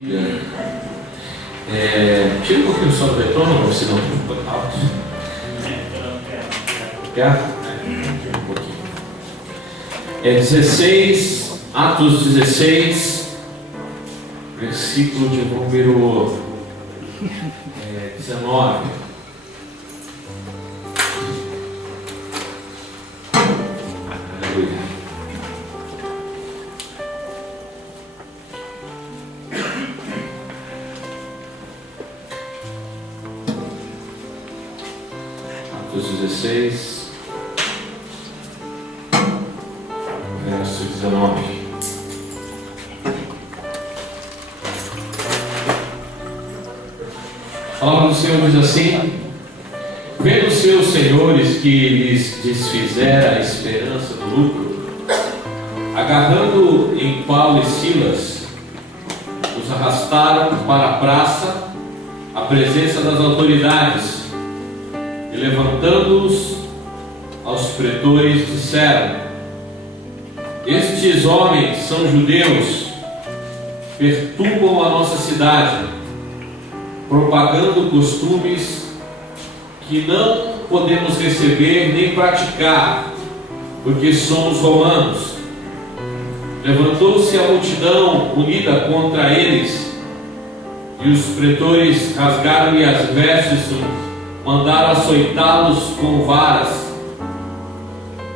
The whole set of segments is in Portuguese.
Tira um pouquinho só do retorno, senão fica alto. Quer? Tira um pouquinho. 16, Atos 16, versículo de número 19. Aleluia. Atos 16, verso 19. A palavra do Senhor diz assim: vendo os seus senhores que lhes desfizera a esperança do lucro, agarrando em Paulo e Silas, os arrastaram para a praça, à presença das autoridades, e levantando-os aos pretores, disseram: estes homens são judeus, perturbam a nossa cidade, propagando costumes que não podemos receber nem praticar, porque somos romanos. Levantou-se a multidão unida contra eles, e os pretores rasgaram-lhe as vestes, mandaram açoitá-los com varas.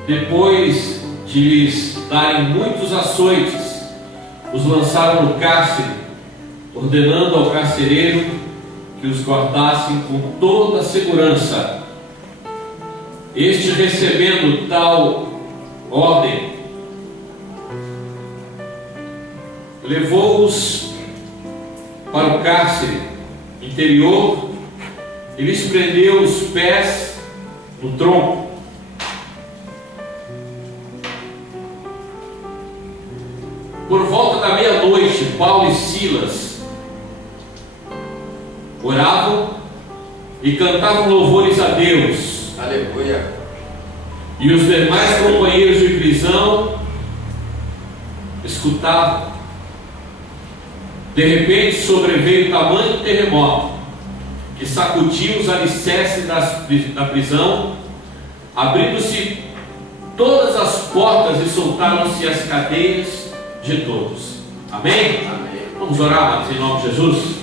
Depois de lhes darem muitos açoites, os lançaram no cárcere, ordenando ao carcereiro que os guardassem com toda a segurança. Este, recebendo tal ordem, levou-os para o cárcere interior e lhes prendeu os pés no tronco. Por volta da meia-noite, Paulo e Silas oravam e cantavam louvores a Deus. Aleluia. E os demais companheiros de prisão escutavam. De repente sobreveio tamanho terremoto que sacudiu os alicerces da prisão, abrindo-se todas as portas e soltaram-se as cadeias de todos. Amém? Amém. Vamos orar, amados, em nome de Jesus.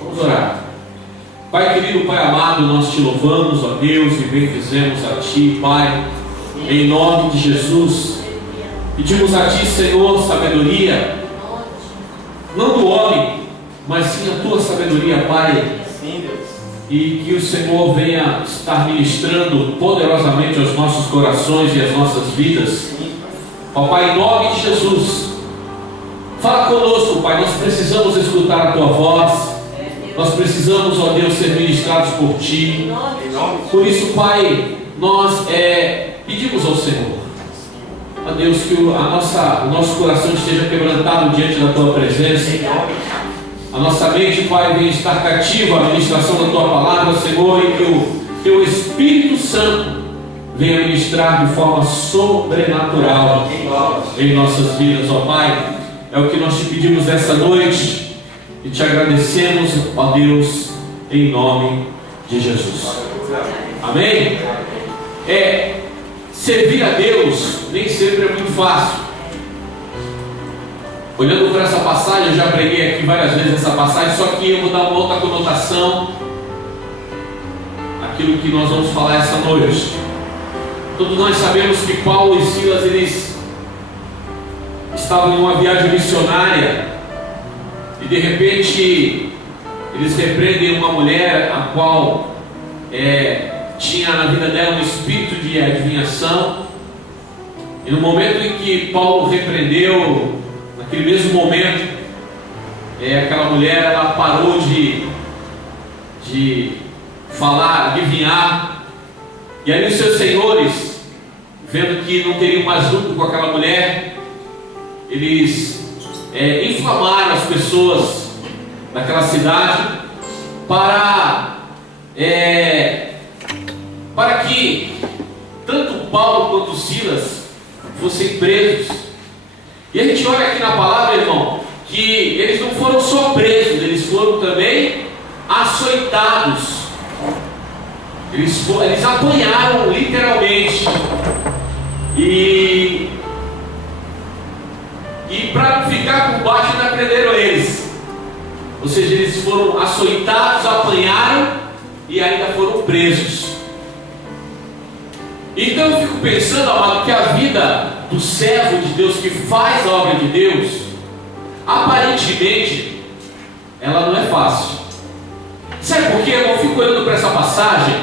Vamos orar. Pai querido, Pai amado, nós te louvamos, ó Deus, e bendizemos a Ti, Pai, em nome de Jesus. Pedimos a Ti, Senhor, sabedoria, não do homem, mas sim a Tua sabedoria, Pai. Sim, Deus. E que o Senhor venha estar ministrando poderosamente aos nossos corações e às nossas vidas. Ó Pai, em nome de Jesus, fala conosco, Pai. Nós precisamos escutar a Tua voz. Nós precisamos, ó Deus, ser ministrados por Ti. Por isso, Pai, nós pedimos ao Senhor, ó Deus, que o nosso coração esteja quebrantado diante da Tua presença. A nossa mente, Pai, venha estar cativa à ministração da Tua palavra, Senhor, e que o Teu Espírito Santo venha ministrar de forma sobrenatural em nossas vidas, ó Pai. É o que nós te pedimos nessa noite e te agradecemos, ó Deus, em nome de Jesus. Amém? Servir a Deus nem sempre é muito fácil. Olhando para essa passagem, eu já preguei aqui várias vezes essa passagem, só que eu vou dar uma outra conotação àquilo que nós vamos falar essa noite. Todos nós sabemos que Paulo e Silas, eles estavam em uma viagem missionária e de repente eles repreendem uma mulher a qual tinha na vida dela um espírito de adivinhação. E no momento em que Paulo repreendeu, naquele mesmo momento, aquela mulher, ela parou de falar, adivinhar. E aí os seus senhores, vendo que não teriam mais lucro com aquela mulher, eles inflamaram as pessoas daquela cidade para que tanto Paulo Paulo quanto Silas fossem presos. E a gente olha aqui na palavra, irmão, que eles não foram só presos, eles foram também açoitados. Eles apanharam literalmente. E para não ficar por baixo, ainda prenderam eles. Ou seja, eles foram açoitados, apanharam e ainda foram presos. Então eu fico pensando, amado, que a vida do servo de Deus que faz a obra de Deus, aparentemente, ela não é fácil. Sabe por quê? Eu fico olhando para essa passagem,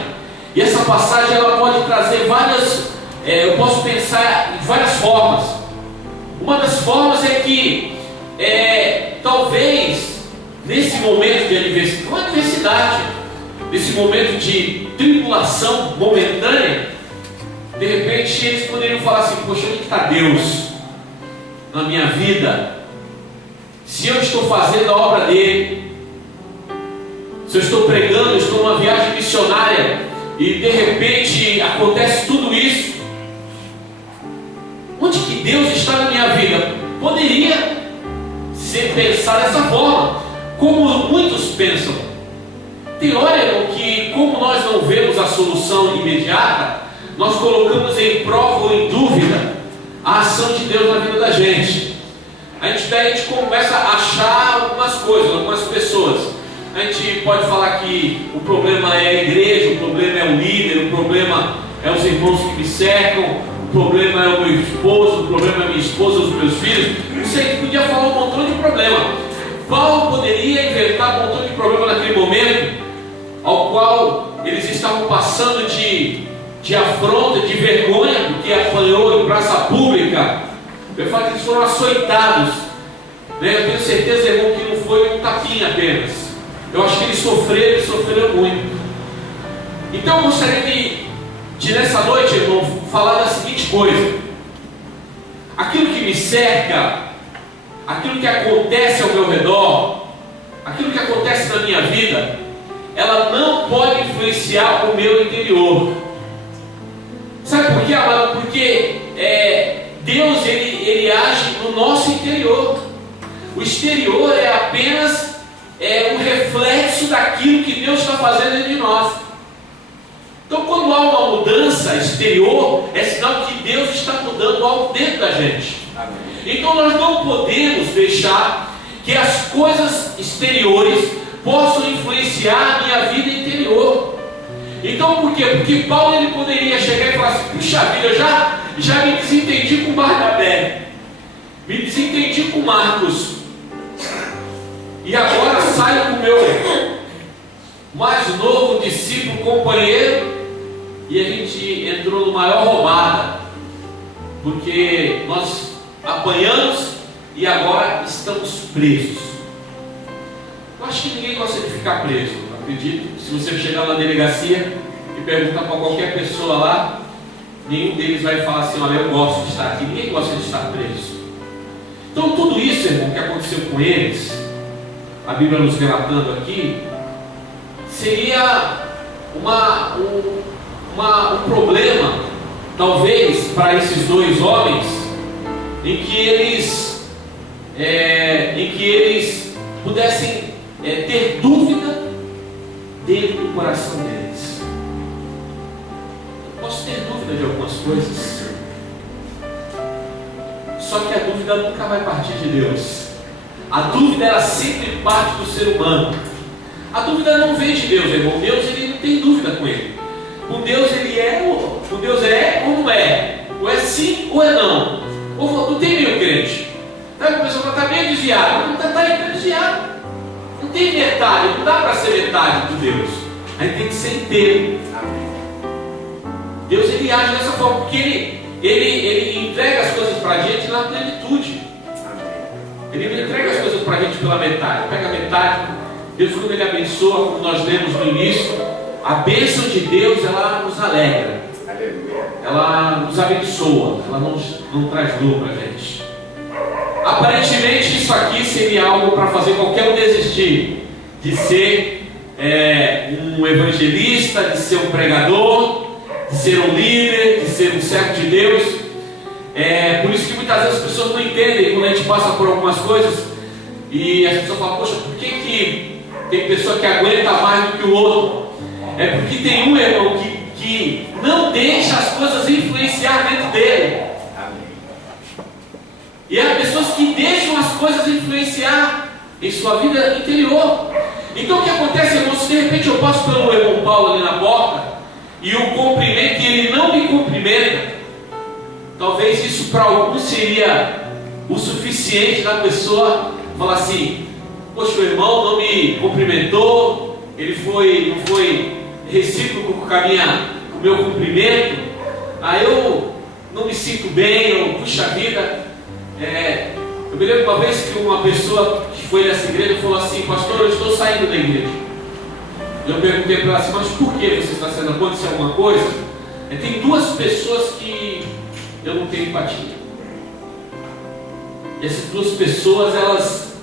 e essa passagem ela pode trazer várias, eu posso pensar de várias formas. Uma das formas é que, talvez, nesse momento de adversidade, nesse momento de tribulação momentânea, de repente eles poderiam falar assim: poxa, onde está Deus na minha vida? Se eu estou fazendo a obra dele, se eu estou pregando, eu estou numa viagem missionária e de repente acontece tudo isso, onde que Deus está na minha vida? Poderia ser pensar dessa forma, como muitos pensam. Tem hora, irmão, que como nós não vemos a solução imediata, nós colocamos em prova ou em dúvida a ação de Deus na vida da gente. Daí a gente começa a achar algumas coisas, algumas pessoas. A gente pode falar que o problema é a igreja, o problema é o líder, o problema é os irmãos que me cercam, o problema é o meu esposo, o problema é a minha esposa, os meus filhos. Não sei, que podia falar um montão de problema. Paulo poderia inventar um montão de problema naquele momento, ao qual eles estavam passando de afronta, de vergonha, porque apanhou em praça pública. Eu falo que eles foram açoitados, né? Eu tenho certeza, irmão, que não foi um tapinha apenas. Eu acho que eles sofreram muito. Então eu gostaria de nessa noite, irmão, falar da seguinte coisa: aquilo que me cerca, aquilo que acontece ao meu redor, aquilo que acontece na minha vida, ela não pode influenciar o meu interior. Sabe por quê, amado? Porque Deus ele age no nosso interior. O exterior é apenas um reflexo daquilo que Deus está fazendo dentro de nós. Então, quando há uma mudança exterior, é sinal que Deus está mudando algo dentro da gente. Amém. Então, nós não podemos deixar que as coisas exteriores possam influenciar a minha vida interior. Então, por quê? Porque Paulo ele poderia chegar e falar assim: puxa vida, eu já me desentendi com Barnabé, me desentendi com Marcos, e agora saio com o meu mais novo discípulo, companheiro, e a gente entrou numa maior roubada, porque nós apanhamos e agora estamos presos. Eu acho que ninguém gosta de ficar preso, eu acredito. Se você chegar na delegacia e perguntar para qualquer pessoa lá, nenhum deles vai falar assim: olha, eu gosto de estar aqui. Ninguém gosta de estar preso. Então tudo isso, irmão, que aconteceu com eles, a Bíblia nos relatando aqui, seria um problema, talvez, para esses dois homens, em que eles pudessem ter dúvida dentro do coração deles. Eu posso ter dúvida de algumas coisas, só que a dúvida nunca vai partir de Deus. A dúvida ela sempre parte do ser humano. A dúvida não vem de Deus, irmão. Deus ele não tem dúvida com ele. Com Deus ele com Deus é ou não é, ou é sim ou é não. Ou não tem meio crente. A pessoa está meio desviada, não está desviado. Não tem metade, não dá para ser metade de Deus. A gente tem que ser inteiro. Deus ele age dessa forma, porque ele entrega as coisas para a gente na plenitude. Ele não entrega as coisas para a gente pela metade. Pega a metade. Deus, quando ele abençoa, como nós lemos no início, a bênção de Deus ela nos alegra, ela nos abençoa, ela não traz dor para a gente. Aparentemente isso aqui seria algo para fazer qualquer um desistir de ser um evangelista, de ser um pregador, de de ser um líder, de ser um servo de Deus. Por isso que muitas vezes as pessoas não entendem quando a gente passa por algumas coisas e as pessoas falam, poxa, por que tem pessoa que aguenta mais do que o outro? É porque tem um irmão que não deixa as coisas influenciar dentro dele. E há pessoas que deixam as coisas influenciar em sua vida interior. Então o que acontece, irmão, se de repente eu passo pelo irmão Paulo ali na porta e o cumprimento e ele não me cumprimenta, talvez isso para alguns seria o suficiente da pessoa falar assim, poxa, o irmão não me cumprimentou, ele não foi recíproco com o meu cumprimento, aí eu não me sinto bem, eu, puxa vida. Eu me lembro uma vez que uma pessoa que foi nessa igreja falou assim, pastor, eu estou saindo da igreja. Eu perguntei para ela assim, mas por que você está saindo? Aconteceu alguma coisa? Tem duas pessoas que eu não tenho empatia. E essas duas pessoas, elas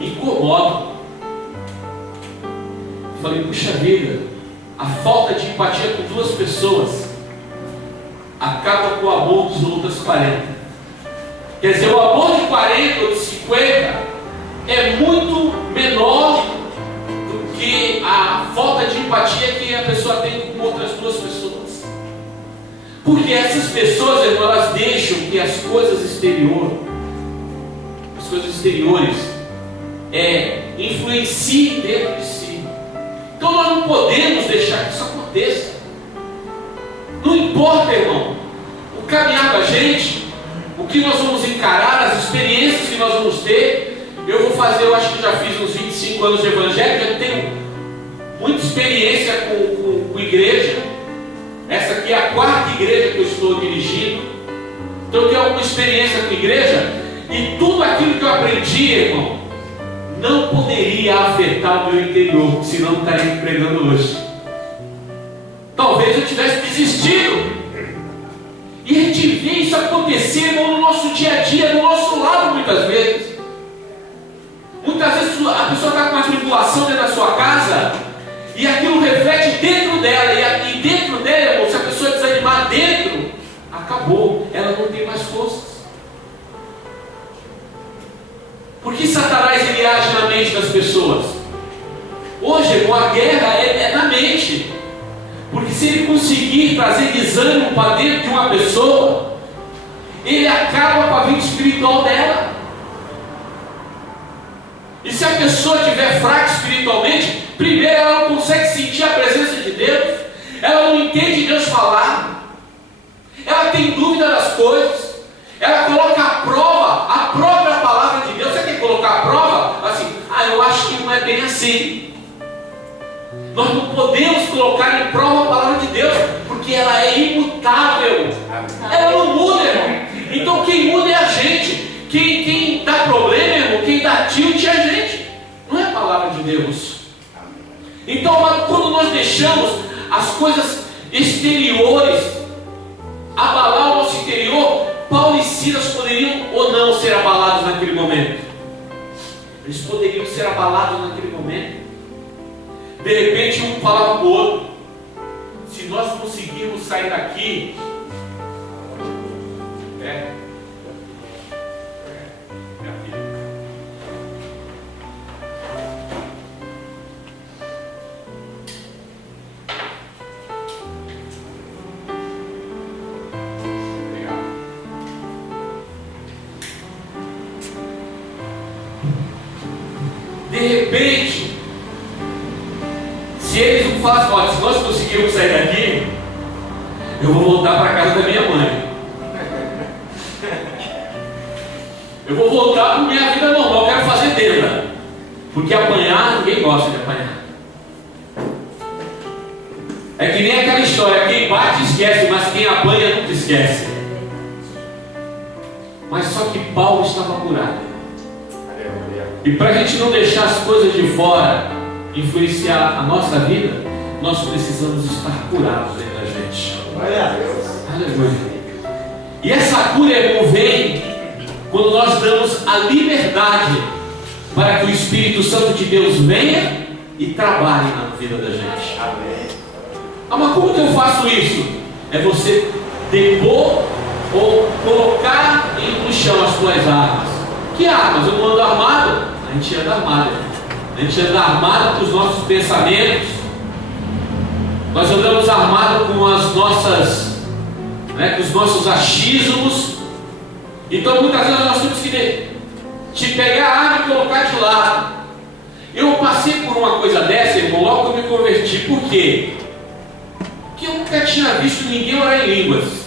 me incomodam. Eu falei, puxa vida, a falta de empatia com duas pessoas acaba com o amor dos outros 40. Quer dizer, o amor de 40 ou de 50 é muito menor do que a falta de empatia que a pessoa tem com outras duas pessoas. Porque essas pessoas, irmão, elas deixam que as coisas exteriores influenciem dentro de si. Então nós não podemos deixar que isso aconteça. Não importa, irmão, o caminhar da gente, o que nós vamos encarar, as experiências que nós vamos ter. Eu eu acho que já fiz uns 25 anos de evangelho, já tenho muita experiência com igreja. Essa aqui é a 4ª igreja que eu estou dirigindo. Então eu tenho alguma experiência com igreja, e tudo aquilo que eu aprendi, irmão, não poderia afetar o meu interior, senão não estaria pregando hoje. Talvez eu tivesse desistido. E a gente vê isso acontecer, irmão, no nosso dia a dia, do nosso lado, muitas vezes. Muitas vezes a pessoa está com uma tribulação dentro da sua casa, e aquilo reflete dentro dela, e dentro dela, irmão, se a pessoa desanimar dentro, acabou, ela não tem mais forças. Por que Satanás ele age na mente das pessoas? Hoje, irmão, a guerra é na mente. Porque se ele conseguir trazer desânimo para dentro de uma pessoa, ele acaba com a vida espiritual dela. E se a pessoa estiver fraca espiritualmente, primeiro ela não consegue sentir a presença de Deus, ela não entende Deus falar, ela tem dúvida das coisas, ela coloca à prova a própria palavra de Deus. Você quer colocar à prova? Assim, eu acho que não é bem assim. Nós não podemos colocar em prova a palavra de Deus, porque ela é imutável. Ela não muda, irmão. Então quem muda é a gente. Quem dá problema, irmão, quem dá tilt é a gente. Não é a palavra de Deus. Então, quando nós deixamos as coisas exteriores abalar o nosso interior, Paulo e Silas poderiam ou não ser abalados naquele momento. Eles poderiam ser abalados naquele momento. De repente um falava para o outro, se nós conseguirmos sair daqui, minha filha. Obrigado. De repente, se eles não fazem, olha, se nós conseguirmos sair daqui, eu vou voltar para a casa da minha mãe. Eu vou voltar para a minha vida normal, eu quero fazer tenda. Porque apanhar, ninguém gosta de apanhar. É que nem aquela história, quem bate esquece, mas quem apanha nunca esquece. Mas só que Paulo estava curado. E para a gente não deixar as coisas de fora influenciar a nossa vida, nós precisamos estar curados dentro da gente. Aleluia. E essa cura, irmão, vem quando nós damos a liberdade para que o Espírito Santo de Deus venha e trabalhe na vida da gente. Amém. Mas como que eu faço isso? é você depor ou colocar no chão as suas armas. Que armas? Eu não ando armado? A gente anda armado. A gente anda armado com os nossos pensamentos. Nós andamos armados com as nossas, com os nossos achismos. Então muitas vezes nós temos que pegar a arma e colocar de lado. Eu passei por uma coisa dessa, irmão, logo que eu me converti. Por quê? Porque eu nunca tinha visto ninguém orar em línguas.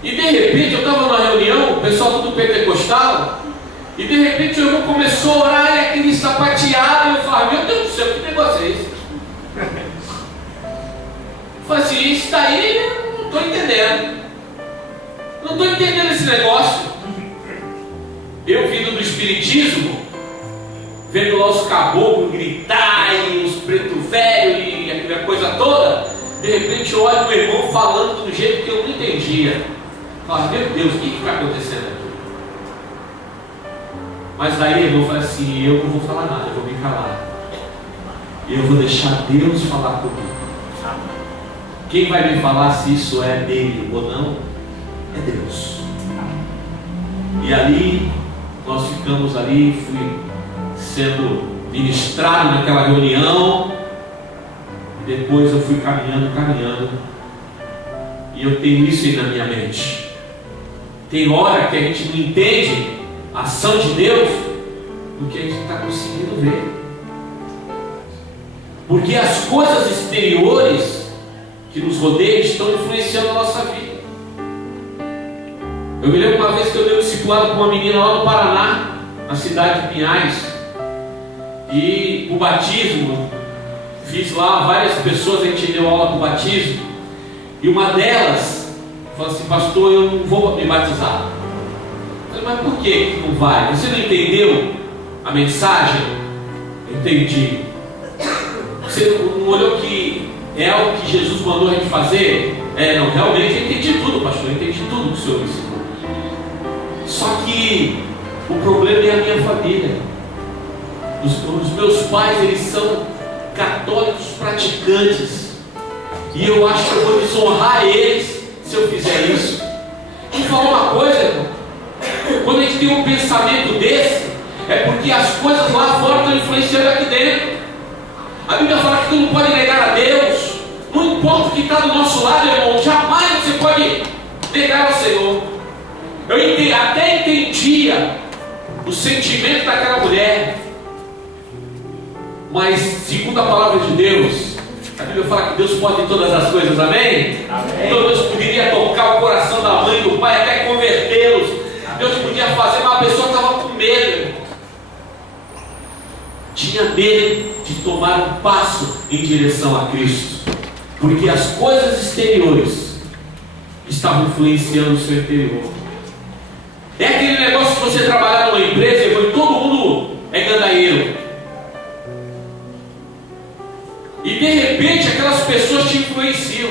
E de repente eu estava numa reunião, o pessoal tudo pentecostal, e de repente o irmão começou a orar e aquele sapateado, e eu falei, meu Deus do céu, que negócio é esse? Eu falei assim, isso daí eu não estou entendendo. Não estou entendendo esse negócio. Eu vindo do espiritismo, vendo lá os caboclos gritar e os preto velho e aquela coisa toda, de repente eu olho o meu irmão falando do jeito que eu não entendia. Fala, meu Deus, o que está acontecendo aqui? Mas aí eu vou falar assim, eu não vou falar nada, eu vou me calar. Eu vou deixar Deus falar comigo. Quem vai me falar se isso é dele ou não, é Deus. E ali, nós ficamos ali, fui sendo ministrado naquela reunião, e depois eu fui caminhando, e eu tenho isso aí na minha mente. Tem hora que a gente não entende a ação de Deus do que a gente está conseguindo ver, porque as coisas exteriores que nos rodeiam estão influenciando a nossa vida. Eu me lembro uma vez que eu dei um discipulado com uma menina lá no Paraná, na cidade de Pinhais, e o batismo, fiz lá, várias pessoas, a gente deu aula para o batismo, e uma delas falou assim, pastor, eu não vou me batizar. Eu falei, mas por que não vai? Você não entendeu a mensagem? Eu entendi. Você não olhou que é algo que Jesus mandou a gente fazer? Não, realmente eu entendi tudo, pastor, eu entendi tudo que o Senhor me ensinou. Só que o problema é a minha família. Os meus pais, eles são católicos praticantes, e eu acho que eu vou desonrar eles se eu fizer isso. Vou falar uma coisa, irmão. Quando a gente tem um pensamento desse, é porque as coisas lá fora estão influenciando aqui dentro. A Bíblia fala que tu não pode negar a Deus. Não importa o que está do nosso lado, irmão, jamais você pode negar ao Senhor. Eu até entendia o sentimento daquela mulher, mas segundo a palavra de Deus, a Bíblia fala que Deus pode todas as coisas, amém? Amém. Então Deus poderia tocar o coração da mãe e do pai, até convertê-los. Deus podia fazer, mas a pessoa estava com medo. Tinha medo de tomar um passo em direção a Cristo, porque as coisas exteriores estavam influenciando o seu interior. É aquele negócio de você trabalhar numa empresa e todo mundo é gandaieiro, e de repente aquelas pessoas te influenciam.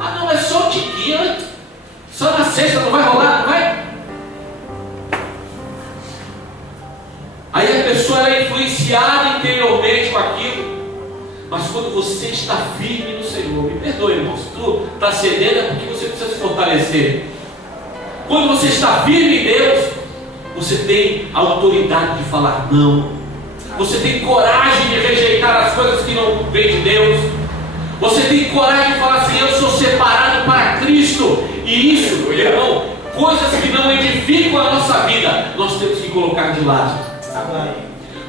Ah não, é só um tiquinho, só na sexta, não vai rolar, não vai? Aí a pessoa é influenciada interiormente com aquilo. Mas quando você está firme no Senhor, me perdoe, irmão, se tu está cedendo é porque você precisa se fortalecer. Quando você está firme em Deus, você tem a autoridade de falar não. Você tem coragem de rejeitar as coisas que não vêm de Deus. Você tem coragem de falar assim, eu sou separado para Cristo. E isso, irmão, coisas que não edificam a nossa vida, nós temos que colocar de lado.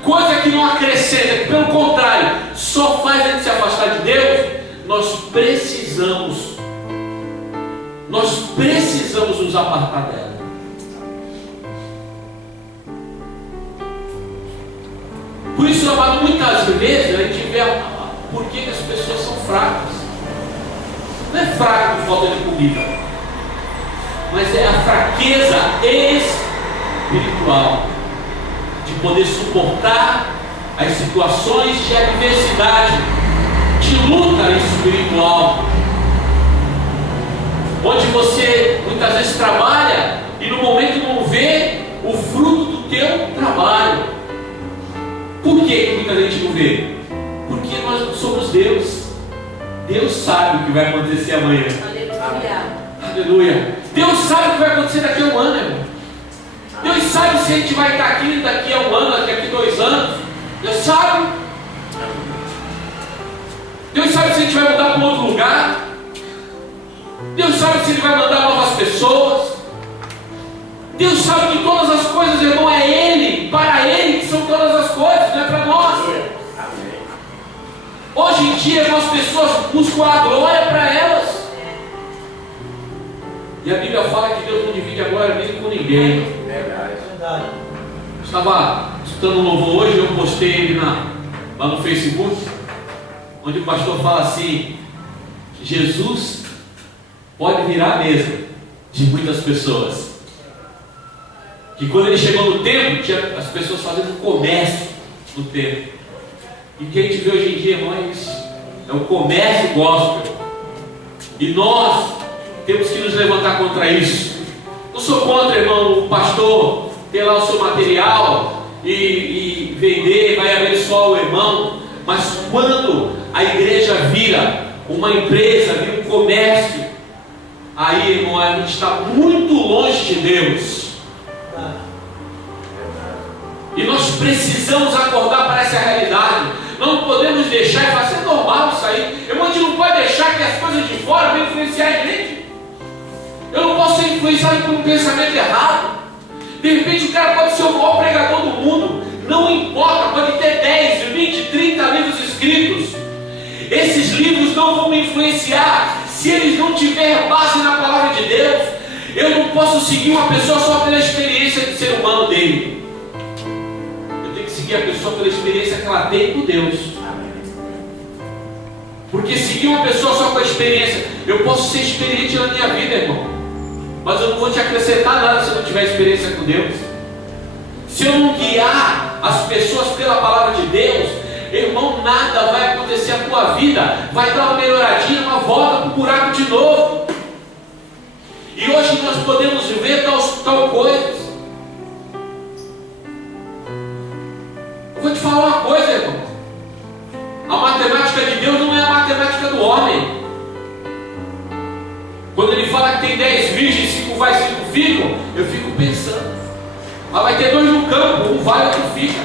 Coisa que não acrescenta, que pelo contrário, só faz a gente se afastar de Deus. Nós precisamos nos apartar dela. Por isso, amado, muitas vezes a gente vê por que as pessoas são fracas. Não é fraco por falta de comida, mas é a fraqueza espiritual, de poder suportar as situações de adversidade, de luta espiritual, onde você muitas vezes trabalha e no momento não vê o fruto do teu trabalho. Por que muita gente não vê? Porque nós não somos Deus. Deus sabe o que vai acontecer amanhã. Aleluia. Deus sabe o que vai acontecer daqui a um ano, irmão. Deus sabe se a gente vai estar aqui daqui a um ano, daqui a 2 anos. Deus sabe. Deus sabe se a gente vai mudar para outro lugar. Deus sabe se Ele vai mandar novas pessoas. Deus sabe que todas as coisas, irmão, é Ele, para Ele que são todas as coisas, não é para nós. Hoje em dia, as pessoas buscam a glória para elas. E a Bíblia fala que Deus não divide a glória dele com ninguém. Verdade. Estava escutando um louvor hoje, eu postei ele lá no Facebook, onde o pastor fala assim: Jesus pode virar a mesa de muitas pessoas. Que quando ele chegou no templo, tinha as pessoas fazendo comércio no templo. E o que a gente vê hoje em dia, irmão, é isso. É o comércio gospel. E nós temos que nos levantar contra isso. Não sou contra, irmão, o pastor ter lá o seu material e vender, vai abençoar o irmão. Mas quando a igreja vira uma empresa, vira um comércio, aí, irmão, a gente está muito longe de Deus. E nós precisamos acordar para essa realidade. Não podemos deixar, e vai ser normal isso aí. Irmão, a gente não pode deixar que as coisas de fora venham influenciar a gente. Eu não posso ser influenciado por um pensamento errado. De repente o cara pode ser o maior pregador do mundo. Não importa, pode ter 10, 20, 30 livros escritos. Esses livros não vão me influenciar se eles não tiverem base na palavra de Deus. Eu não posso seguir uma pessoa só pela experiência de ser humano dele. Eu tenho que seguir a pessoa pela experiência que ela tem com Deus. Porque seguir uma pessoa só com a experiência, eu posso ser experiente na minha vida, irmão, mas eu não vou te acrescentar nada se eu não tiver experiência com Deus. Se eu não guiar as pessoas pela palavra de Deus, irmão, nada vai acontecer na tua vida. Vai dar uma melhoradinha, uma volta para o buraco de novo. E hoje nós podemos ver tal coisas. Eu vou te falar uma coisa, irmão. A matemática de Deus não é a matemática do homem. Quando ele fala que tem 10 virgens, 5 vai, 5 ficam, eu fico pensando, mas vai ter 2 no campo, um vai e outro fica.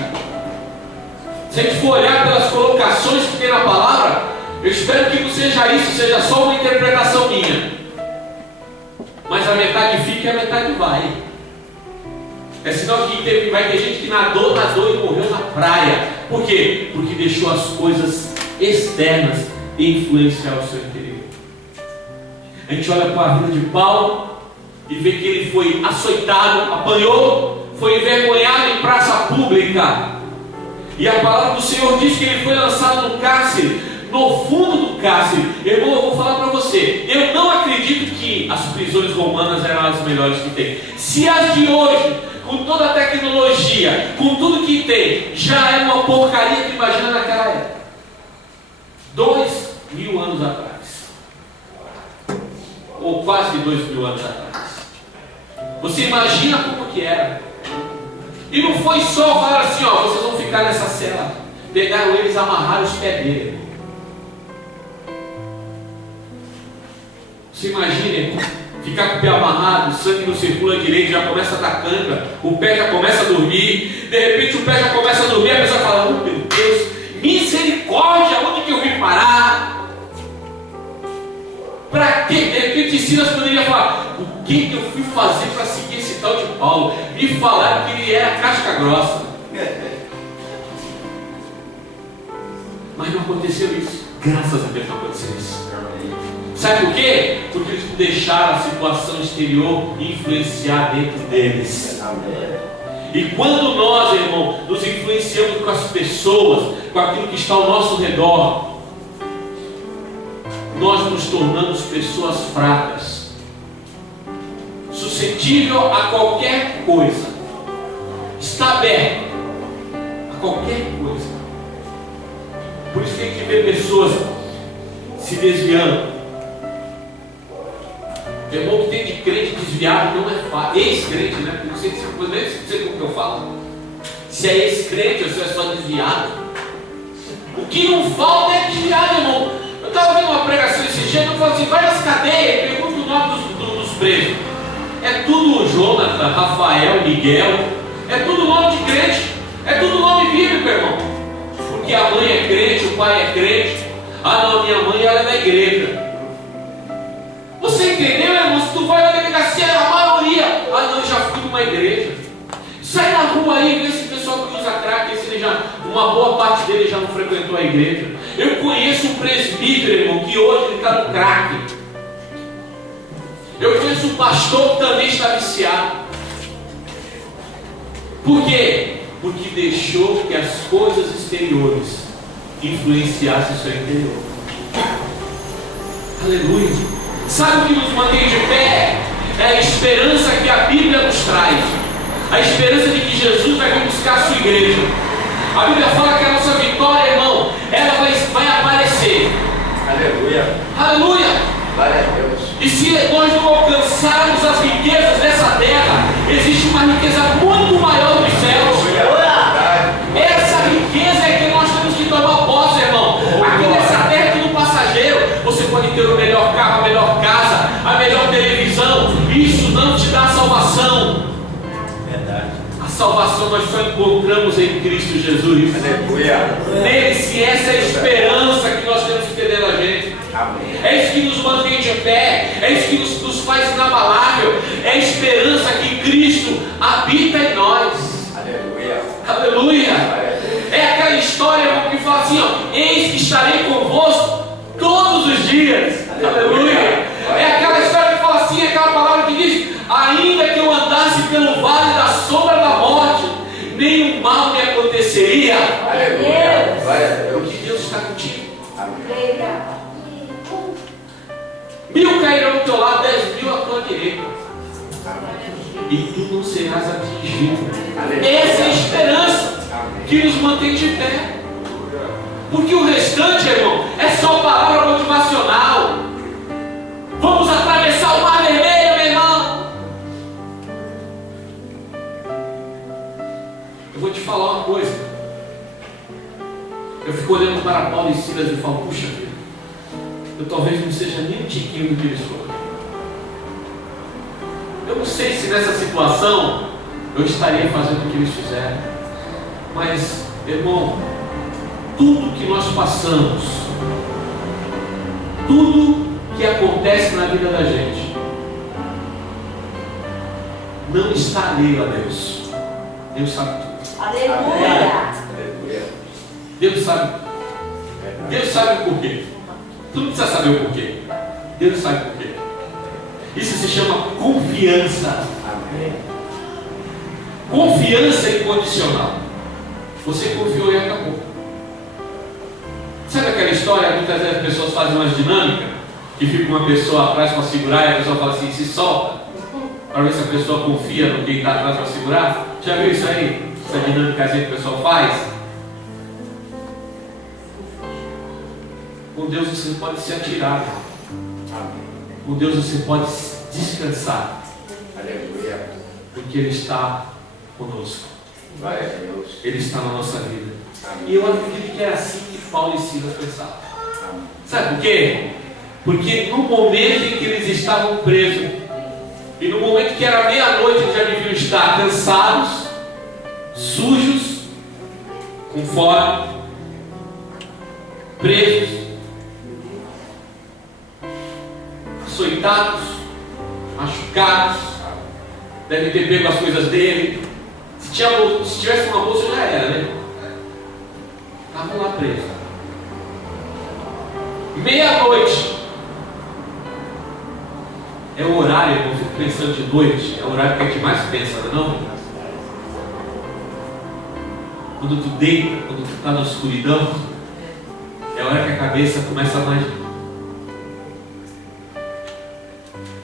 Se a gente for olhar pelas colocações que tem na palavra, eu espero que não seja isso, seja só uma interpretação minha. Mas a metade fica e a metade vai. É sinal que vai ter gente que nadou e morreu na praia. Por quê? Porque deixou as coisas externas influenciar o seu interior. A gente olha para a vida de Paulo e vê que ele foi açoitado, apanhou, foi envergonhado em praça pública. E a palavra do Senhor diz que ele foi lançado no cárcere, no fundo do cárcere. Irmão, eu vou falar para você, eu não acredito que as prisões romanas eram as melhores que tem. Se as de hoje, com toda a tecnologia, com tudo que tem, já é uma porcaria, que imagina naquela época. 2000 anos atrás. Ou quase 2000 anos atrás. Você imagina como que era. E não foi só falar assim, ó, vocês vão ficar nessa cela. Pegaram eles, amarraram os pés dele. Você imagina ficar com o pé amarrado, o sangue não circula direito, já começa a dar cãibra, o pé já começa a dormir, de repente o pé já começa a dormir, a pessoa fala, oh meu Deus, misericórdia, onde que eu vim parar? Para quê? De repente Silas poderia falar, o que eu fui fazer para seguir esse tal de Paulo? Me falaram que ele era casca grossa. Mas não aconteceu isso. Graças a Deus não aconteceu isso. Sabe por quê? Porque eles não deixaram a situação exterior influenciar dentro deles. E quando nós, irmão, nos influenciamos com as pessoas, com aquilo que está ao nosso redor, nós nos tornamos pessoas fracas, suscetível a qualquer coisa, está aberto a qualquer coisa. Por isso tem que ver pessoas se desviando. Irmão, que tem de crente desviado não é fácil. Ex-crente, né? Não sei como que eu falo. Se é ex-crente ou se é só desviado. O que não falta é desviado, irmão. Eu estava vendo uma pregação esse dia, eu falo assim, vai nas cadeias, pergunta Jonathan, Rafael, Miguel. É tudo nome de crente. É tudo nome bíblico, irmão. Porque a mãe é crente, o pai é crente. Ah não, minha mãe ela é da igreja. Você entendeu, irmão? Se tu vai na delegacia, a maioria, ah não, eu já fui numa igreja. Sai na rua aí, vê esse pessoal que usa crack, uma boa parte dele já não frequentou a igreja. Eu conheço um presbítero, irmão, que hoje ele está no crack. Eu conheço um pastor que também está viciado. Por quê? Porque deixou que as coisas exteriores influenciassem o seu interior. Aleluia. Sabe o que nos mantém de pé? É a esperança que a Bíblia nos traz. A esperança de que Jesus vai vir buscar a sua igreja. A Bíblia fala que a nossa vitória, irmão, ela vai aparecer. Aleluia. Aleluia. Glória a Deus. E se nós não alcançarmos as riquezas dessa terra, existe uma riqueza muito maior dos céus. Essa riqueza é que nós temos que tomar posse, irmão. Aqui nessa terra é tudo passageiro. Você pode ter o melhor carro, a melhor casa, a melhor televisão. Isso não te dá salvação. Verdade. A salvação nós só encontramos em Cristo Jesus. Aleluia. Nele, se essa é a esperança que nós temos que ter dentro da gente. Amém. É isso que nos mantém de pé, é isso que nos faz inabalável, é a esperança que Cristo habita em nós. Aleluia. Aleluia. É aquela história, irmão, que fala assim, ó, eis que estarei convosco todos os dias. Aleluia. É aquela história que fala assim, aquela palavra que diz, ainda que eu andasse pelo vale da sombra da morte, nenhum mal me aconteceria. Aleluia. Glória a Deus. Porque Deus está contigo. Amém. 1000 cairão ao teu lado, 10.000 à tua direita, e tu não serás atingido. Essa é a esperança que nos mantém de pé. Porque o restante, irmão, é só palavra motivacional. Vamos atravessar o mar vermelho, meu irmão. Eu vou te falar uma coisa. Eu fico olhando para Paulo e Silas e falo, puxa vida, eu talvez não seja nem um tiquinho do que eles foram. Eu não sei se nessa situação eu estaria fazendo o que eles fizeram. Mas, irmão, tudo que nós passamos, tudo que acontece na vida da gente, não está alheio a Deus. Deus sabe tudo. Aleluia. Deus sabe. Deus sabe o porquê. Tu não precisa saber o porquê. Deus sabe o porquê. Isso se chama confiança. Amém. Confiança incondicional. Você confiou e acabou. Sabe aquela história? Muitas vezes as pessoas fazem uma dinâmica que fica uma pessoa atrás para segurar e a pessoa fala assim, se solta, para ver se a pessoa confia no quem está atrás para segurar. Já viu isso aí? Essa dinâmica que o pessoal faz? Com Deus você pode se atirar. Com Deus você pode descansar. Aleluia. Porque Ele está conosco. Glória a Deus. Ele está na nossa vida. Amém. E eu acredito que era assim que Paulo e Silas pensavam. Amém. Sabe por quê? Porque no momento em que eles estavam presos, e no momento que era meia-noite, eles já deviam estar cansados, sujos, com fome, presos, açoitados, machucados, devem ter pego as coisas dele. Se tivesse uma bolsa já era, né? Estavam lá presos. Meia-noite é o horário, eu fico pensando de noite, é o horário que a gente mais pensa, não? Quando tu deita, quando tu está na escuridão, é a hora que a cabeça começa a mais.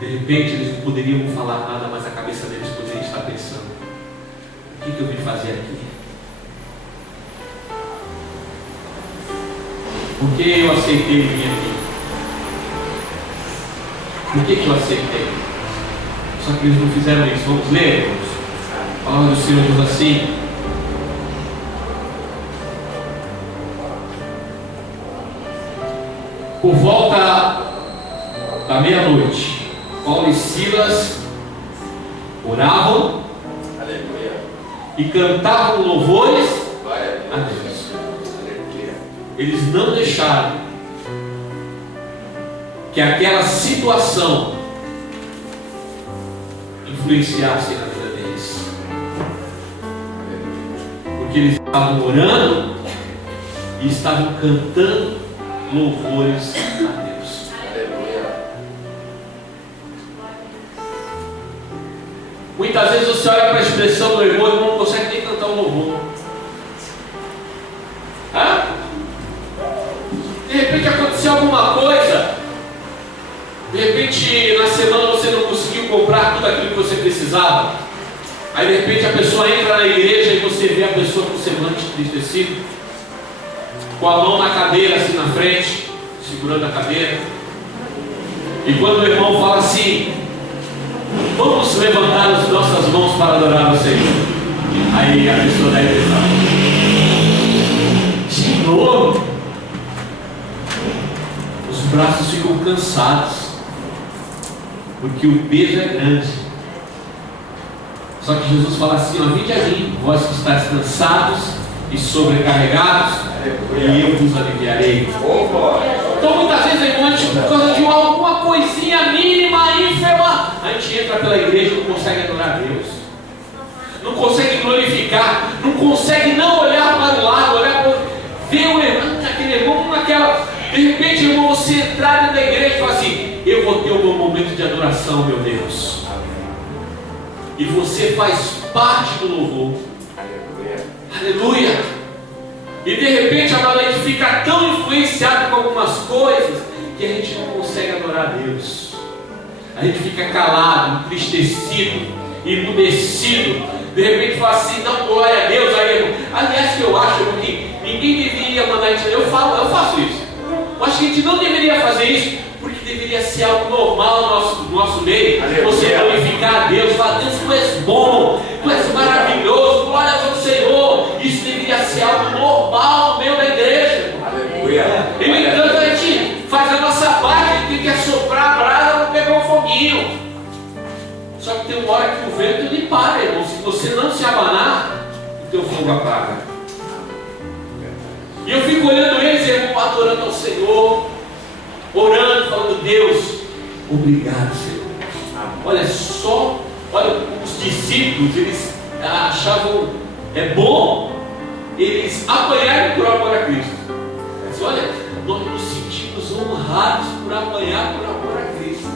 De repente eles não poderiam falar nada, mas a cabeça deles poderia estar pensando: o que eu vim fazer aqui? Por que eu aceitei vir aqui? Por que eu aceitei? Só que eles não fizeram isso. Vamos ler, irmãos? A palavra do Senhor diz assim: por volta da meia-noite, Paulo e Silas oravam, Aleluia. e cantavam louvores Glória a Deus. Aleluia. Eles não deixaram que aquela situação influenciasse na vida deles, porque eles estavam orando e estavam cantando louvores a Deus. Aleluia. Muitas vezes você olha para a expressão do louvor e não consegue nem cantar um louvor. Hã? De repente aconteceu alguma coisa, de repente na semana você não conseguiu comprar tudo aquilo que você precisava, aí de repente a pessoa entra na igreja e você vê a pessoa com o semblante entristecido, com a mão na cadeira assim na frente, segurando a cadeira, e quando o irmão fala assim: vamos levantar as nossas mãos para adorar o Senhor, aí a pessoa deve pensar: de novo? Os braços ficam cansados, porque o peso é grande. Só que Jesus fala assim: ó, vinde a mim, vós que estáis cansados e sobrecarregados, e eu vos aliviarei. Então muitas vezes, irmão, a gente, por causa de alguma coisinha mínima, ínfima, a gente entra pela igreja e não consegue adorar a Deus, não consegue glorificar, não consegue não olhar para o lado, olhar para ver o irmão, aquele irmão, naquela. De repente, irmão, você entrar dentro da igreja e falar assim: eu vou ter o meu momento de adoração, meu Deus. E você faz parte do louvor. Aleluia. E de repente, amado, a gente fica tão influenciado com algumas coisas que a gente não consegue adorar a Deus. A gente fica calado, entristecido, emudecido. De repente fala assim: não, glória a Deus. Aí, irmão, aliás, que eu acho, irmão, que ninguém deveria mandar a gente. Eu faço isso. Eu acho que a gente não deveria fazer isso, porque deveria ser algo normal no nosso meio. Aleluia. Você glorificar a Deus, falar: Deus, tu és bom, tu és maravilhoso, glória ao Senhor. Isso deveria ser algo normal no meio da igreja. Aleluia. E no entanto, a gente faz a nossa parte, a gente tem que assoprar a brasa para pegar um foguinho. Só que tem uma hora que o vento ele para, irmão. Se você não se abanar, o teu fogo apaga. E eu fico olhando eles, irmão, adorando ao Senhor, orando, falando: Deus, obrigado, Senhor. Olha só, olha, os discípulos, eles achavam bom eles apanharem por amor a Cristo. Mas olha, nós nos sentimos honrados por apanhar por amor a Cristo.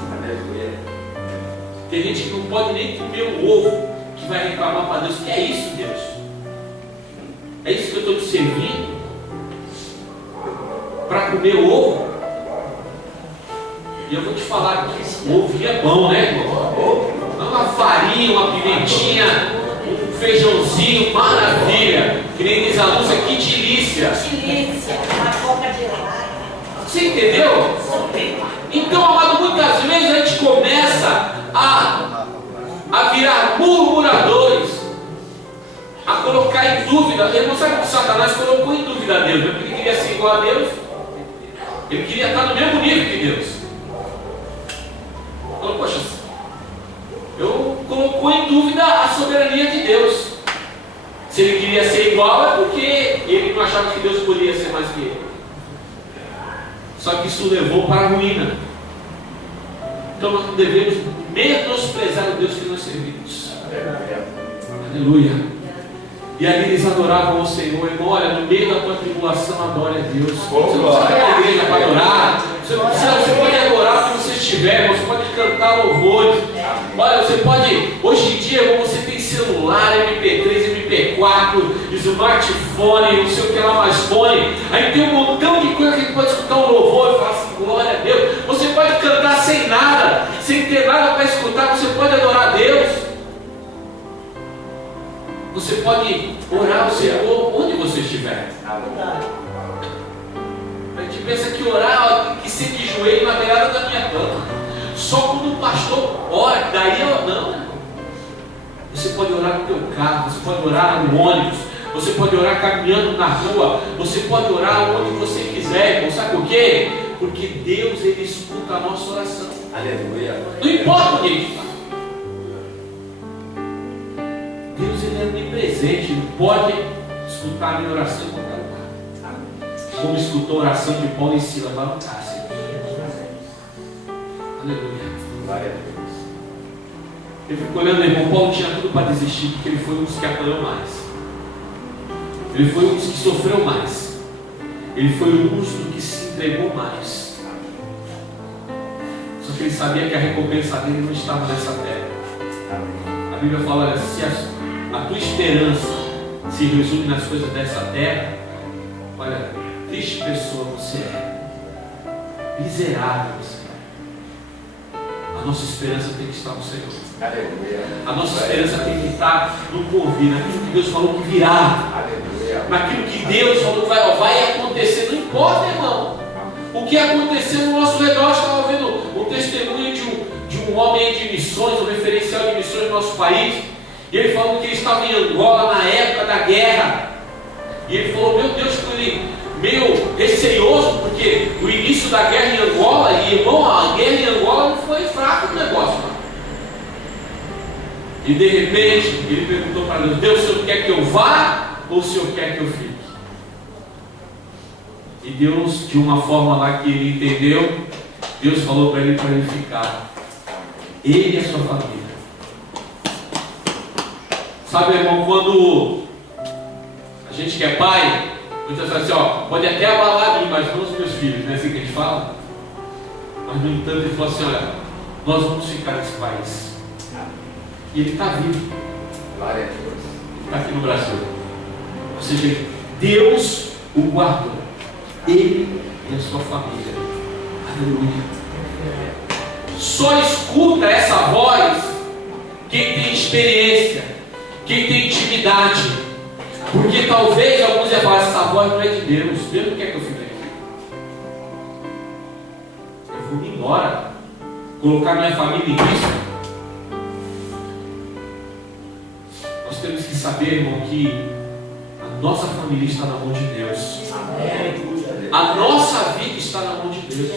Tem gente que não pode nem comer um ovo, que vai reclamar para Deus: que é isso, Deus? É isso que eu estou te servindo? Para comer ovo? E eu vou te falar que o ovo é bom, né, irmão? Uma farinha, uma pimentinha, um feijãozinho, maravilha. Que nem diz a Lúcia, que delícia. Delícia, uma coca de lá. Você entendeu? Então, amado, muitas vezes a gente começa a virar murmuradores, a colocar em dúvida. Ele não sabe que Satanás colocou em dúvida a Deus, porque ele queria ser igual a Deus. Ele queria estar no mesmo nível que Deus. Falou: poxa, colocou em dúvida a soberania de Deus. Se ele queria ser igual, é porque ele não achava que Deus podia ser mais que ele. Só que isso levou para a ruína. Então nós não devemos menosprezar o Deus que nós servimos. Aleluia. E ali eles adoravam ao Senhor. Irmão, olha, no meio da tua tribulação, adore a Deus. Você não precisa ir à igreja para adorar. Você pode adorar onde você estiver. Você pode cantar louvores. Olha, você pode. Hoje em dia, irmão, você tem celular, MP3, MP4, smartphone, não sei o que lá mais fone. Aí tem um montão de coisa que a gente pode escutar um louvor e falar assim: glória a Deus. Você pode cantar sem nada, sem ter nada para escutar. Você pode adorar a Deus. Você pode orar ao Senhor onde você estiver. A gente pensa que orar tem que ser de joelho na beirada da minha cama. Só quando o pastor ora, daí eu não. Você pode orar no teu carro, você pode orar no ônibus, você pode orar caminhando na rua, você pode orar onde você quiser, irmão. Sabe por quê? Porque Deus, Ele escuta a nossa oração. Aleluia. Não importa o que a gente faz. fazendo de presente. Pode escutar a minha oração em qualquer lugar. Como escutou a oração de Paulo e Silas lá no cárcere. Aleluia. Glória a Deus. Eu fico olhando, irmão, Paulo tinha tudo para desistir, porque ele foi um dos que apanhou mais. Ele foi um dos que sofreu mais. Ele foi um dos que se entregou mais. Só que ele sabia que a recompensa dele não estava nessa terra. A Bíblia fala, olha, se a tua esperança se resume nas coisas dessa terra, olha, triste pessoa você é. Miserável você é. A nossa esperança tem que estar no Senhor. Aleluia. A nossa esperança tem que estar no porvir, naquilo que Deus falou que virá. Aleluia. Naquilo que Deus falou que vai acontecer. Não importa, irmão. O que aconteceu no nosso redor. Eu estava vendo um testemunho de um homem de missões, um referencial de missões no nosso país. E ele falou que ele estava em Angola na época da guerra. E ele falou, meu Deus, como ele meio receioso, porque o início da guerra em Angola, e irmão, a guerra em Angola não foi fraco o negócio, não. E de repente ele perguntou para Deus, Deus, o Senhor quer que eu vá ou o Senhor quer que eu fique? E Deus, de uma forma lá que ele entendeu, Deus falou para ele ficar. Ele e a sua família. Sabe, irmão, quando a gente que é pai, muitas vezes assim, ó, pode até abalar a mim, mas não os meus filhos, não é assim que a gente fala? Mas no entanto ele falou assim, olha, nós vamos ficar nesse país. E ele está vivo. Glória a Deus. Ele está aqui no Brasil. Ou seja, Deus o guardou. Ele e a sua família. Aleluia. Só escuta essa voz quem tem experiência, quem tem intimidade. Porque talvez alguns iam falar, essa voz não é de Deus. Deus não quer que eu fique aqui. Eu vou me embora. Colocar minha família em risco. Nós temos que saber, irmão, que a nossa família está na mão de Deus. A nossa vida está na mão de Deus.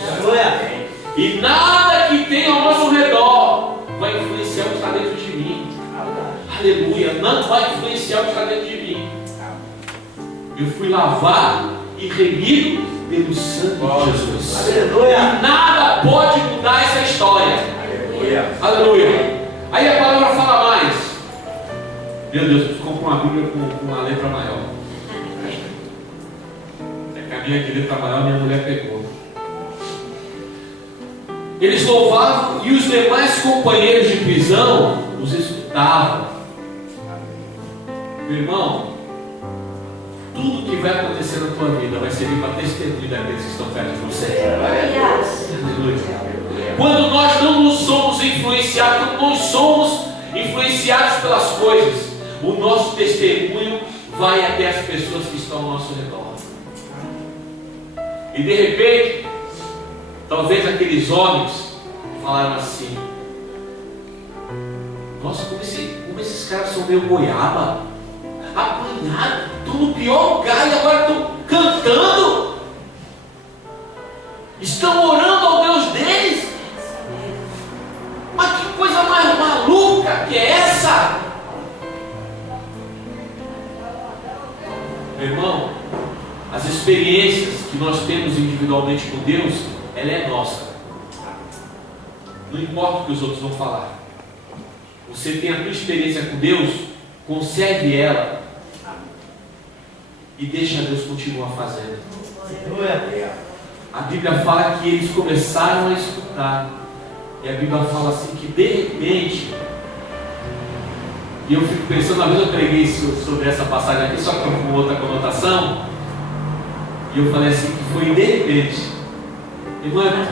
E nada que tem ao nosso redor vai influenciar o que está dentro de mim. Aleluia. Não vai influenciar o que está dentro de mim. Eu fui lavado e remido pelo sangue de Jesus. Aleluia. E nada pode mudar essa história. Aleluia. Aleluia. Aí a palavra fala mais. Meu Deus, eu compro uma Bíblia com uma letra maior. É que a minha de letra maior, minha mulher pegou. Eles louvavam e os demais companheiros de prisão os escutavam. Meu irmão, tudo que vai acontecer na tua vida vai servir para testemunho daqueles que estão perto de você. Aleluia. Quando nós não nos somos influenciados, quando nós somos influenciados pelas coisas, o nosso testemunho vai até as pessoas que estão ao nosso redor. E de repente, talvez aqueles homens falaram assim: nossa, como esses caras são meio goiaba, apanharam, estão no pior lugar e agora estão cantando, estão orando ao Deus deles. Mas que coisa mais maluca que é essa? Meu irmão, as experiências que nós temos individualmente com Deus, ela é nossa. Não importa o que os outros vão falar. Você tem a tua experiência com Deus, conserve ela e deixa Deus continuar fazendo. A Bíblia fala que eles começaram a escutar. E a Bíblia fala assim que de repente, e eu fico pensando, uma vez eu preguei sobre essa passagem aqui, só com outra conotação, e eu falei assim, que foi de repente. Irmã,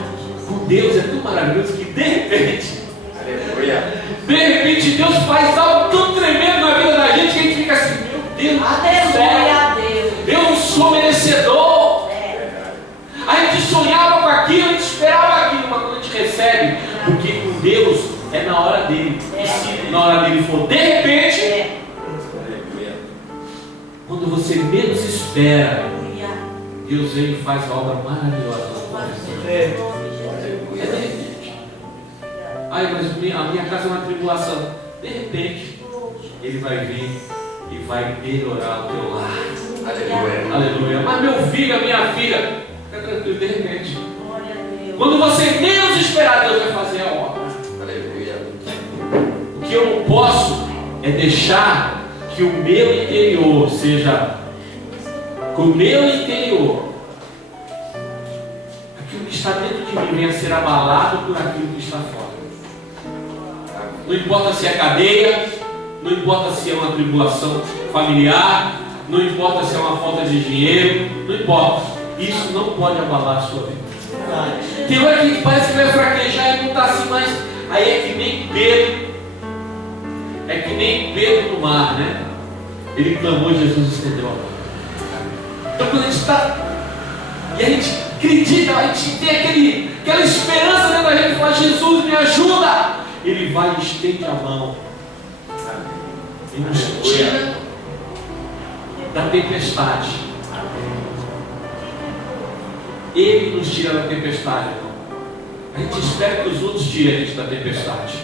com Deus é tão maravilhoso que de repente, Aleluia. de repente Deus faz algo tão tremendo na vida da gente que a gente fica assim, meu Deus do céu, eu não sou merecedor. A gente sonhava com aquilo, a gente esperava aquilo, mas quando a gente recebe, porque com Deus é na hora dele. E se na hora dele for de repente, quando você menos espera, Deus vem e faz uma obra maravilhosa. É de repente. Ai, mas a minha casa é uma tribulação. De repente, Ele vai vir e vai melhorar o teu lar. Aleluia. Aleluia. Mas meu filho, a minha filha, fica tranquilo, de repente. Glória a Deus. Quando você menos esperar, Deus vai fazer a obra. Aleluia. O que eu não posso é deixar que o meu interior seja, que o meu interior, aquilo que está dentro de mim, venha a ser abalado por aquilo que está fora. Não importa se é cadeia, não importa se é uma tribulação familiar, não importa se é uma falta de dinheiro, não importa. Isso não pode abalar a sua vida. Tem hora que parece que vai fraquejar e não está assim mais. Aí é que nem Pedro. É que nem Pedro no mar, né? Ele clamou e Jesus estendeu a mão. Então quando a gente está, e a gente acredita, a gente tem aquela esperança dentro da gente, fala, Jesus me ajuda. Ele vai e estende a mão. E nos tira da tempestade. Ele nos tira da tempestade, irmão. A gente espera que os outros tirem a gente da tempestade.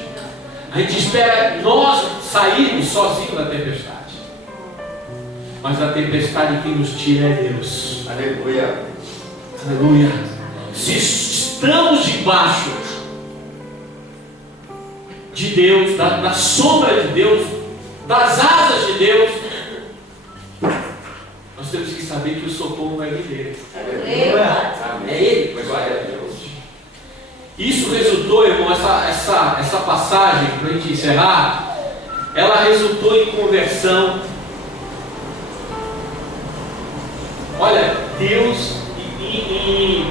A gente espera nós sairmos sozinhos da tempestade. Mas a tempestade quem nos tira é Deus. Aleluia. Aleluia. Se estamos debaixo de Deus, da sombra de Deus, das asas de Deus, nós temos que saber que o socorro vai vir dele. Aleluia. É Ele que vai a Deus. Isso resultou, irmão, essa passagem, para a gente encerrar, ela resultou em conversão. Olha, Deus em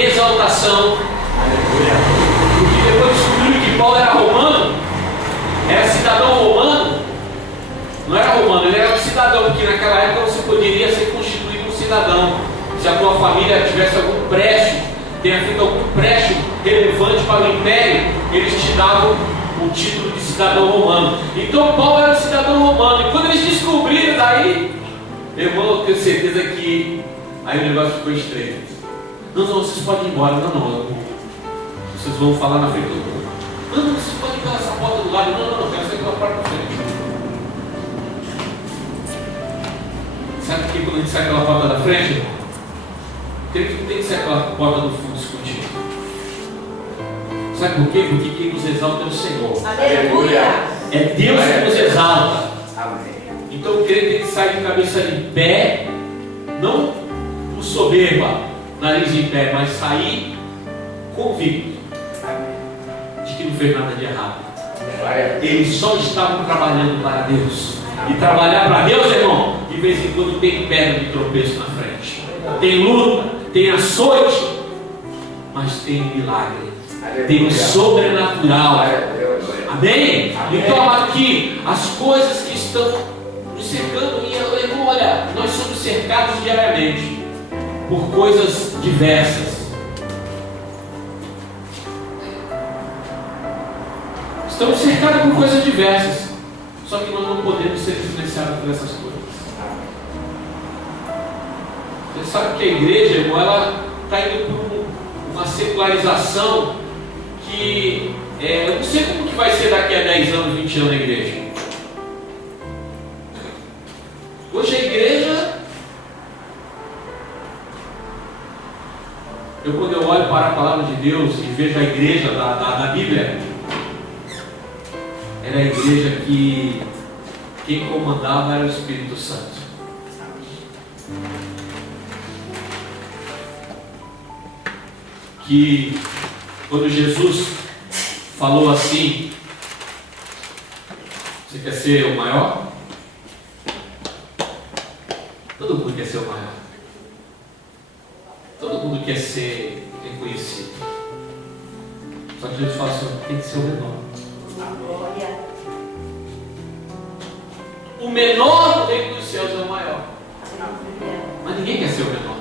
exaltação. Porque depois descobriram que Paulo era romano, era cidadão romano. Não era romano, ele era um cidadão, porque naquela época você poderia ser constituído um cidadão. Se a tua família tivesse algum empréstimo, tenha feito algum empréstimo relevante para o império, eles te davam o título de cidadão romano. Então Paulo era um cidadão romano. E quando eles descobriram daí, meu irmão, eu tenho certeza que aí o negócio ficou estreito. Não, vocês podem ir embora. Não. Vocês vão falar na frente do mundo. Não, vocês podem ir pela essa porta do lado. Não, quero sair pela porta da frente. Sabe por que quando a gente sai pela porta da frente? Tem que sair pela porta do fundo discutindo. Sabe por quê? Porque quem nos exalta é o Senhor. Aleluia. É Deus que nos exalta. Amém. Então o crente tem que sair de cabeça em pé, não por soberba, nariz em pé, mas sair convicto de que não fez nada de errado. Eles só estavam trabalhando para Deus. E trabalhar para Deus, irmão, de vez em quando tem pedra de tropeço na frente, tem luta, tem açoite, mas tem milagre, tem o sobrenatural. Amém? Então, amado, que as coisas que estão nos cercando, e irmão, olha, nós somos cercados diariamente por coisas diversas. Estamos cercados por coisas diversas. Só que nós não podemos ser influenciados por essas coisas. Você sabe que a igreja, irmão, ela está indo por uma secularização que eu não sei como que vai ser daqui a 10 anos, 20 anos na igreja. Hoje a igreja, quando eu olho para a palavra de Deus e vejo a igreja da Bíblia, era a igreja que quem comandava era o Espírito Santo. Que quando Jesus falou assim, você quer ser o maior? Todo mundo quer ser o maior. Todo mundo quer ser reconhecido. Só que Jesus fala assim, tem que ser o menor. O menor do reino dos céus é o maior. Mas ninguém quer ser o menor.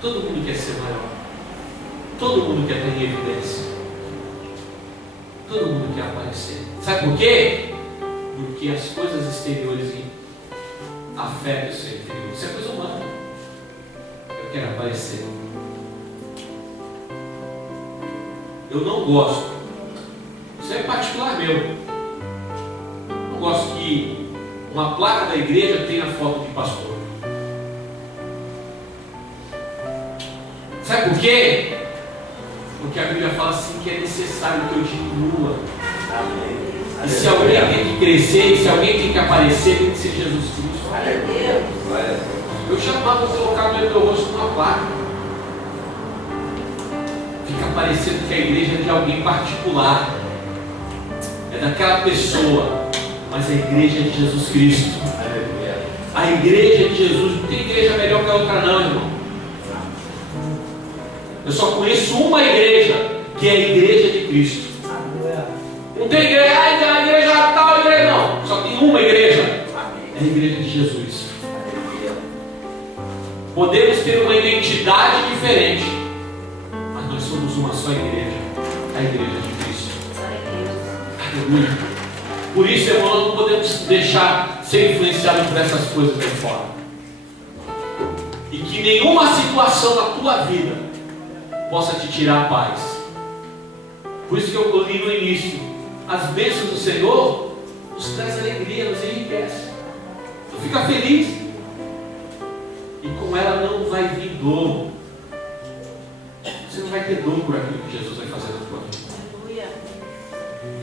Todo mundo quer ser maior. Todo mundo quer ter evidência. Todo mundo quer aparecer. Sabe por quê? Porque as coisas exteriores afetam o seu interior. Isso é coisa humana. Eu quero aparecer. Eu não gosto. Isso é particular meu. Não gosto que uma placa da igreja tenha foto de pastor. Sabe por quê? Porque a Bíblia fala assim que é necessário que eu diminua. E se alguém tem que crescer, se alguém tem que aparecer, tem que ser Jesus Cristo. Eu jamais vou colocar no meu rosto numa placa. Fica parecendo que a igreja é de alguém particular. É daquela pessoa. Mas a igreja é de Jesus Cristo. A igreja é de Jesus. Não tem igreja melhor que a outra não, irmão. Eu só conheço uma igreja, que é a igreja de Cristo. Não tem igreja, a igreja tal, a igreja não. Só tem uma igreja. É a igreja de Jesus. Podemos ter uma identidade diferente, mas nós somos uma só igreja. A igreja de Cristo. Aleluia. Por isso, irmão, nós não podemos deixar ser influenciado por essas coisas aí fora. E que nenhuma situação na tua vida possa te tirar a paz. Por isso que eu li no início: as bênçãos do Senhor nos traz alegria, nos enriquece. Tu fica feliz. E com ela não vai vir dor. Você não vai ter dor por aquilo que Jesus vai fazer na tua vida.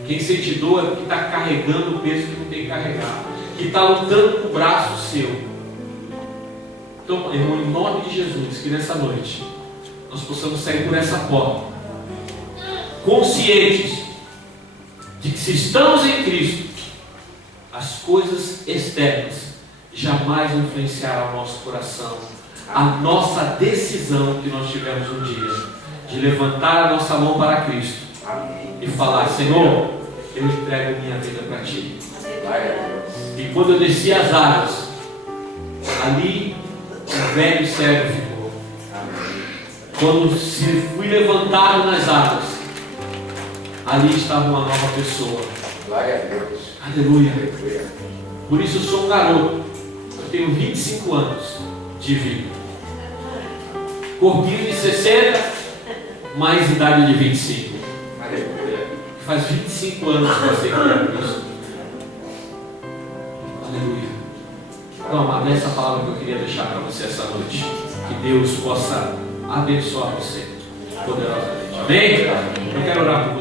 Quem sente dor é porque está carregando o peso que não tem que carregar, que está lutando com o braço seu. Então, irmão, em nome de Jesus, que nessa noite nós possamos sair por essa porta conscientes de que, se estamos em Cristo, as coisas externas jamais influenciarão o nosso coração. A nossa decisão que nós tivemos um dia de levantar a nossa mão para Cristo e falar: Senhor, eu entrego minha vida para Ti. E quando eu desci as águas, ali o velho servo ficou. Quando se fui levantado nas águas, ali estava uma nova pessoa. Glória a Deus. Aleluia. Por isso eu sou um garoto. Eu tenho 25 anos de vida. Corpinho de 60, mais idade de 25. Aleluia. Faz 25 anos que eu sei que é isso. Aleluia. Então, amado, essa palavra que eu queria deixar para você essa noite. Que Deus possa abençoar você poderosamente. Amém? Eu quero orar por você.